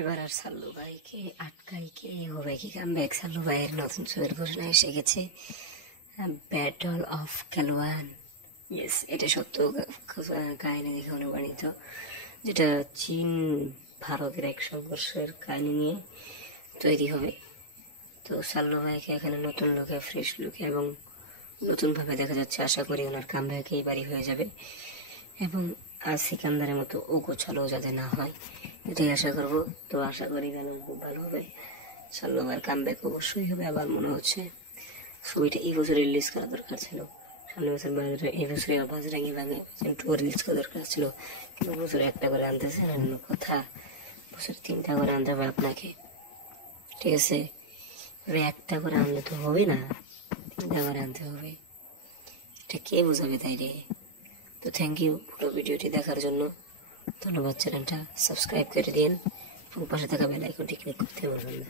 এবার আর সাল্লু ভাইকে আটকাই কে হবে কি কামব্যাক। সাল্লু ভাইয়ের নতুন ছবির ঘোষণা এসে গেছে, ব্যাটল অফ কালওয়ান। ইয়েস, এটা সত্য কাহিনী দেখে অনুপ্রাণিত, যেটা চীন ভারতের এক সংঘর্ষের কাহিনী নিয়ে তৈরি হবে। তো সাল্লু ভাইকে এখানে নতুন লুকে, ফ্রেশ লুকে এবং নতুনভাবে দেখা যাচ্ছে। আশা করি ওনার কামব্যাক এইবারই হয়ে যাবে এবং আর সিকান্দারের মতো গোছালো যাতে না হয়, এটাই আশা করবো। তো আশা করি যেন খুব ভালো হবে। সাল্লু ভাইয়ের কামব্যাক অবশ্যই হবে। আবার মনে হচ্ছে ছবিটা এই বছর রিলিজ করা দরকার ছিল, সামনের বছর এই বছরে বাজরাঙ্গি ভাঙে টু রিলিজ করা দরকার ছিল, কিন্তু বছর একটা করে আনতেছে কথা, বছর 3টা করে আনতে হবে আপনাকে, ঠিক আছে? একটা করে আনলে তো হবে না, 3টা করে আনতে হবে। এটা কে বোঝাবে তাই রে? তো থ্যাংক ইউ পুরো ভিডিওটি দেখার জন্য। ধন্যবাদ। চ্যানেলটা সাবস্ক্রাইব করে দিন এবং পাশে থাকা বেল আইকনটি ক্লিক করতে ভুলবেন না।